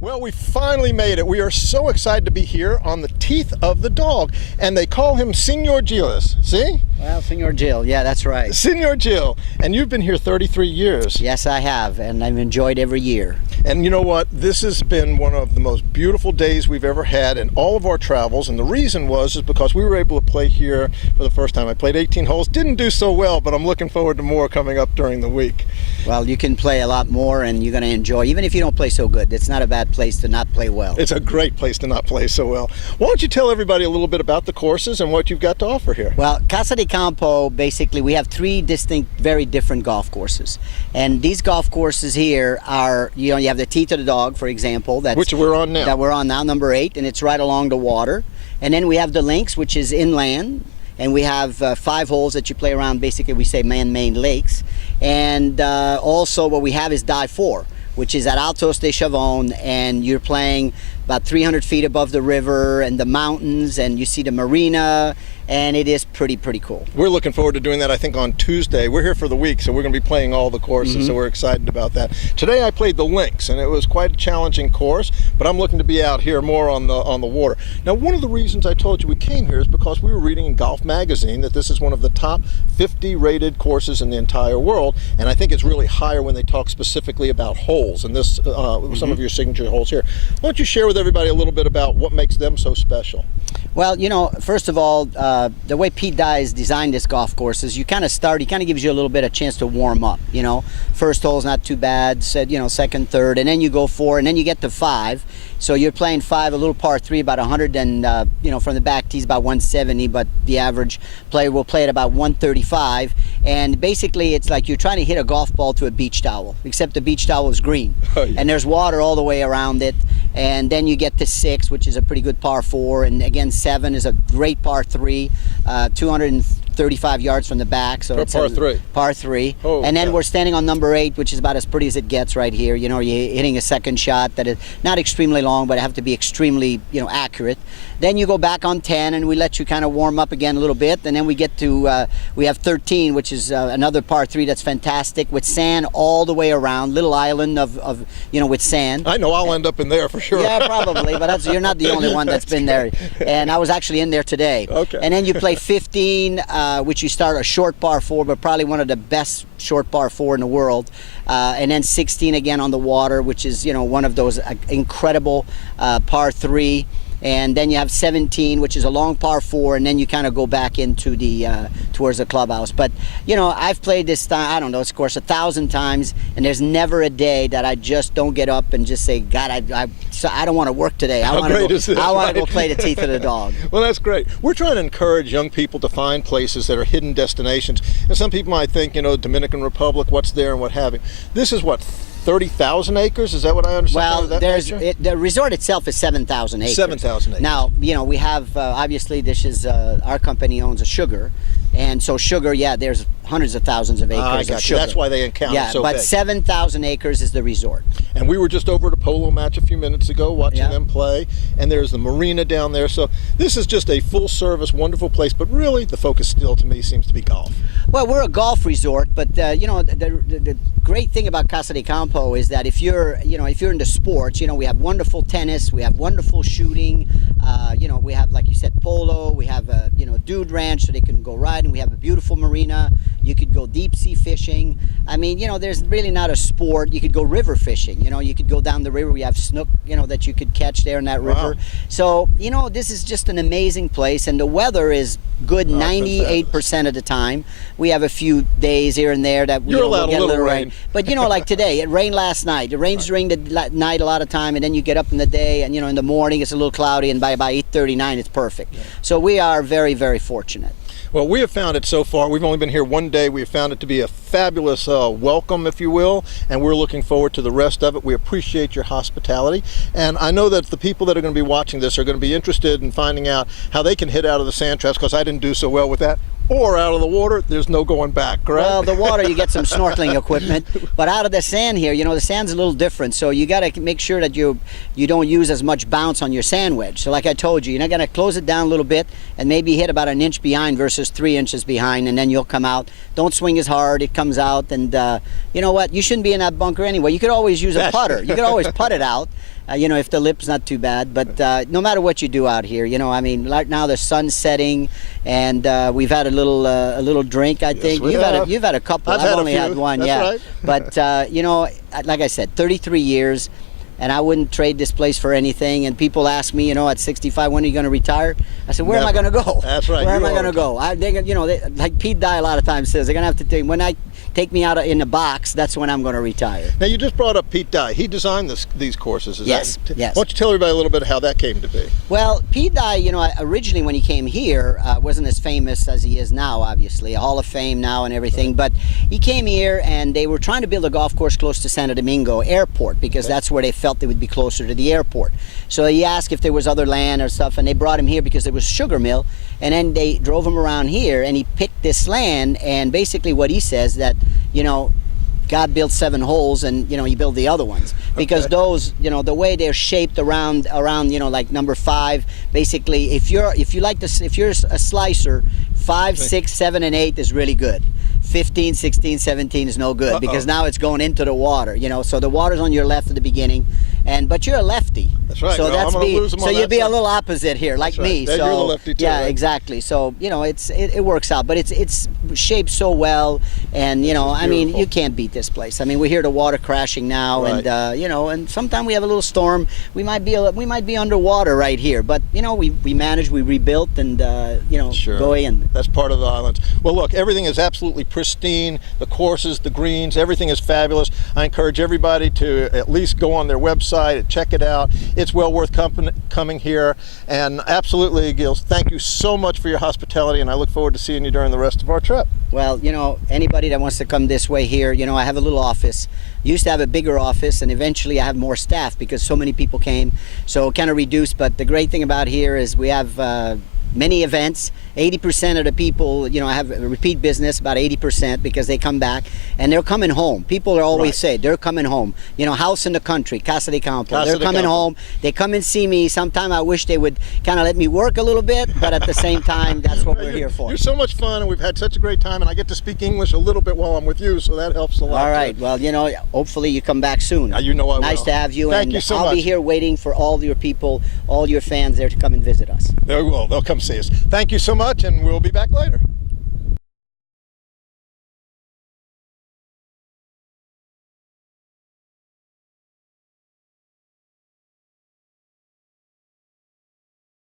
Well, we finally made it. We are so excited to be here on the teeth of the dog. And they call him Senor Gilles. See? Well, Senor Jill, yeah, that's right. Senor Gil. And you've been here 33 years. Yes, I have, and I've enjoyed every year. And you know what? This has been one of the most beautiful days we've ever had in all of our travels. And the reason is because we were able to play here for the first time. I played 18 holes. Didn't do so well, but I'm looking forward to more coming up during the week. Well, you can play a lot more, and you're going to enjoy, even if you don't play so good. It's not a bad place to not play well. It's a great place to not play so well. Why don't you tell everybody a little bit about the courses and what you've got to offer here? Well, Casa De Campo, basically, we have three distinct, very different golf courses. And these golf courses here are, you have the Teeth of the Dog, for example. Which we're on now. That we're on now, number 8, and it's right along the water. And then we have the Links, which is inland. And we have 5 holes that you play around, basically, we say man-made lakes. And also what we have is Die 4, which is at Altos de Chavon, and you're playing about 300 feet above the river and the mountains, and you see the marina, and it is pretty cool. We're looking forward to doing that, I think, on Tuesday. We're here for the week, so we're going to be playing all the courses, so we're excited about that. Today I played the Links, and it was quite a challenging course, but I'm looking to be out here more on the water. Now, one of the reasons I told you we came here is because we were reading in Golf Magazine that this is one of the top 50 rated courses in the entire world, and I think it's really higher when they talk specifically about holes, and this some of your signature holes here. Why don't you share with everybody a little bit about what makes them so special? Well, first of all, the way Pete Dye has designed this golf course is you kind of start, he kind of gives you a little bit of chance to warm up, First hole's not too bad, second, third, and then you go 4, and then you get to 5. So you're playing 5, a little par 3, about 100, and, from the back tee's about 170, but the average player will play at about 135. And basically, it's like you're trying to hit a golf ball to a beach towel, except the beach towel is green. Oh, yeah. And there's water all the way around it. And then you get to 6, which is a pretty good par 4. And again, 7 is a great par 3, 235 yards from the back. So it's par 3. Par 3. Oh, and then yeah. we're standing on number 8, which is about as pretty as it gets right here. You're hitting a second shot that is not extremely long, but it have to be extremely, accurate. Then you go back on 10, and we let you kind of warm up again a little bit. And then we get to, we have 13, which is another par 3 that's fantastic with sand all the way around, little island of with sand. I know I'll end up in there for sure. Yeah, probably, but you're not the only one that's been there. And I was actually in there today. Okay. And then you play 15, which you start a short par 4, but probably one of the best short par 4 in the world. And then 16 again on the water, which is, one of those incredible par 3. And then you have 17, which is a long par 4, and then you kind of go back into the towards the clubhouse. But I've played this this course 1,000 times, and there's never a day that I just don't get up and just say, God, I don't want to work today. I want to go play the Teeth of the Dog. Well, that's great. We're trying to encourage young people to find places that are hidden destinations. And some people might think, Dominican Republic, what's there and what have you. This is what, 30,000 acres? Is that what I understand? Well, the resort itself is 7,000 acres. 7,000 acres. Now, we have, obviously, this is, our company owns a sugar. And so sugar, there's hundreds of thousands of acres of sugar. That's why they count it so big. But 7,000 acres is the resort. And we were just over at a polo match a few minutes ago watching them play, and there's the marina down there. So this is just a full-service, wonderful place, but really the focus still, to me, seems to be golf. Well, we're a golf resort, but, the great thing about Casa De Campo is that if you're into sports, we have wonderful tennis, we have wonderful shooting, we have, like you said, polo, we have a, dude ranch so they can go riding, we have a beautiful marina, you could go deep sea fishing. I mean, there's really not a sport. You could go river fishing, you could go down the river, we have snook, that you could catch there in that river. So, this is just an amazing place, and the weather is good 98% of the time. We have a few days here and there that we'll get a little rain. But like today, it rained last night. It rains during the night a lot of time, and then you get up in the day, and in the morning it's a little cloudy, and by about 8:39 it's perfect. Yeah. So we are very, very fortunate. Well, we have found it so far. We've only been here one day. We have found it to be a fabulous welcome, if you will, and we're looking forward to the rest of it. We appreciate your hospitality, and I know that the people that are going to be watching this are going to be interested in finding out how they can hit out of the sand traps, because I didn't do so well with that. Or out of the water, there's no going back, correct? Well, the water, you get some snorkeling equipment, but out of the sand here, the sand's a little different, so you got to make sure that you don't use as much bounce on your sand wedge. So like I told you, you're not going to close it down a little bit and maybe hit about an inch behind versus 3 inches behind, and then you'll come out. Don't swing as hard, it comes out, and you know what? You shouldn't be in that bunker anyway. You could always use a putter. You could always putt it out. You know, if the lip's not too bad, but no matter what you do out here, you know, I mean, right now the sun's setting, and we've had a little drink. I think you've had a couple. I've only had one. That's yeah, right. But you know, like I said, 33 years. And I wouldn't trade this place for anything. And people ask me, you know, at 65, when are you going to retire? I said, where am I going to go? That's right. Where am I going to go? Like Pete Dye a lot of times says, they're going to have to take, when I take me out in the box, that's when I'm going to retire. Now, you just brought up Pete Dye. He designed these courses. Yes. Why don't you tell everybody a little bit how that came to be? Well, Pete Dye, you know, originally when he came here, wasn't as famous as he is now, obviously. A Hall of Fame now and everything. But he came here, and they were trying to build a golf course close to Santo Domingo Airport, because that's where they felt they would be closer to the airport. So he asked if there was other land or stuff, and they brought him here because there was a sugar mill, and then they drove him around here, and he picked this land. And basically what he says, that, you know, God built 7 holes, and, you know, you build the other ones, because those, you know, the way they're shaped around, you know, like number 5, basically, if you're a slicer, 5, 6, 7, and 8 is really good. 15, 16, 17 is no good, because now it's going into the water, you know, so the water's on your left at the beginning, but you're a lefty. That's right. So well, so you'd be a little opposite here, like me. Right. So you're the lefty too, yeah, right? exactly. So, you know, it works out, but it's shaped so well, and, you know, I mean, you can't beat this place. I mean, we hear the water crashing now, right. and you know, and sometime we have a little storm, we might be underwater right here, but, you know, we managed, we rebuilt, and you know, go in. That's part of the island. Well, look, everything is absolutely pristine. The courses, the greens, everything is fabulous. I encourage everybody to at least go on their website and check it out. It's well worth coming here. And absolutely, Gilles, thank you so much for your hospitality, and I look forward to seeing you during the rest of our trip. Well, you know, anybody that wants to come this way here, you know, I have a little office. Used to have a bigger office, and eventually I have more staff because so many people came, so kind of reduced. But the great thing about here is we have many events. 80% of the people, you know, I have a repeat business, about 80%, because they come back and they're coming home. People are always say they're coming home. You know, house in the country, Casa De Campo. They're coming home. They come and see me. Sometimes I wish they would kind of let me work a little bit, but at the same time, that's what we're here for. You're so much fun, and we've had such a great time, and I get to speak English a little bit while I'm with you, so that helps a lot. All right. Well, you know, hopefully you come back soon. You know I will. Nice to have you. Thank you so much. I'll be here waiting for all your people, all your fans there to come and visit us. They will. They'll come see us. Thank you so much, and we'll be back later.